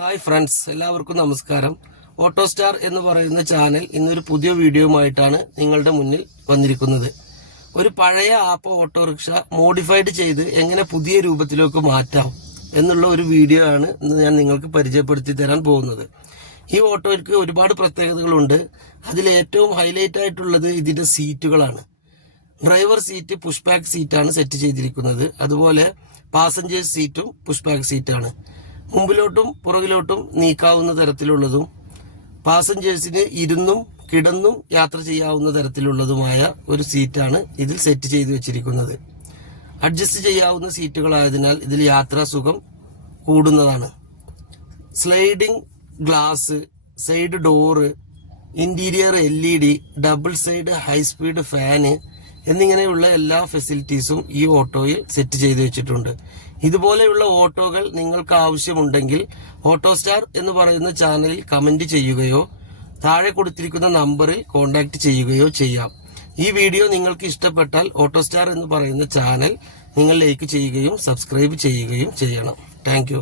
Hi friends എല്ലാവർക്കും നമസ്കാരം. Auto star എന്ന് പറയുന്ന ചാനൽ ഇന്നൊരു പുതിയ വീഡിയോയുമായിട്ടാണ് നിങ്ങളുടെ മുന്നിൽ വന്നിരിക്കുന്നത്. ഒരു പഴയ ആപ്പ് ഓട്ടോറിക്ഷ മോഡിഫൈഡ് ചെയ്ത് എങ്ങനെ പുതിയ രൂപത്തിലേക്ക് മാറ്റാം എന്നുള്ള ഒരു വീഡിയോ ആണ് ഇന്ന് ഞാൻ നിങ്ങൾക്ക് പരിചയപ്പെടുത്തി തരാൻ പോകുന്നത്. ഈ ഓട്ടോയ്ക്ക് ഒരുപാട് പ്രത്യേകതകളുണ്ട്. അതിൽ ഏറ്റവും ഹൈലൈറ്റ് ആയിട്ടുള്ളത് ഇതിന്റെ സീറ്റുകളാണ്. ഡ്രൈവർ സീറ്റ് പുഷ് ബാക്ക് സീറ്റാണ് സെറ്റ് ചെയ്തിരിക്കുന്നത്. അതുപോലെ പാസഞ്ചേഴ്സ് സീറ്റും പുഷ് ബാക്ക് സീറ്റാണ് മുമ്പിലോട്ടും പുറകിലോട്ടും നീക്കാവുന്ന തരത്തിലുള്ളതും പാസഞ്ചേഴ്സിന് ഇരുന്നും കിടന്നും യാത്ര ചെയ്യാവുന്ന തരത്തിലുള്ളതുമായ ഒരു സീറ്റാണ് ഇതിൽ സെറ്റ് ചെയ്തു വെച്ചിരിക്കുന്നത്. അഡ്ജസ്റ്റ് ചെയ്യാവുന്ന സീറ്റുകളായതിനാൽ ഇതിൽ യാത്രാ സുഖം കൂടുന്നതാണ്. Sliding glass side door interior L E D double side high speed fan എന്നിങ്ങനെയുള്ള എല്ലാ ഫെസിലിറ്റീസും ഈ ഓട്ടോയിൽ സെറ്റ് ചെയ്തു വെച്ചിട്ടുണ്ട്. ഇതുപോലെയുള്ള ഓട്ടോകൾ നിങ്ങൾക്ക് ആവശ്യമുണ്ടെങ്കിൽ ഓട്ടോ സ്റ്റാർ എന്ന് പറയുന്ന ചാനലിൽ കമന്റ് ചെയ്യുകയോ താഴെ കൊടുത്തിരിക്കുന്ന നമ്പറിൽ കോൺടാക്ട് ചെയ്യുകയോ ചെയ്യാം. ഈ വീഡിയോ നിങ്ങൾക്ക് ഇഷ്ടപ്പെട്ടാൽ ഓട്ടോ സ്റ്റാർ എന്ന് പറയുന്ന ചാനൽ നിങ്ങൾ ലൈക്ക് ചെയ്യുകയും സബ്സ്ക്രൈബ് ചെയ്യുകയും ചെയ്യണം. താങ്ക്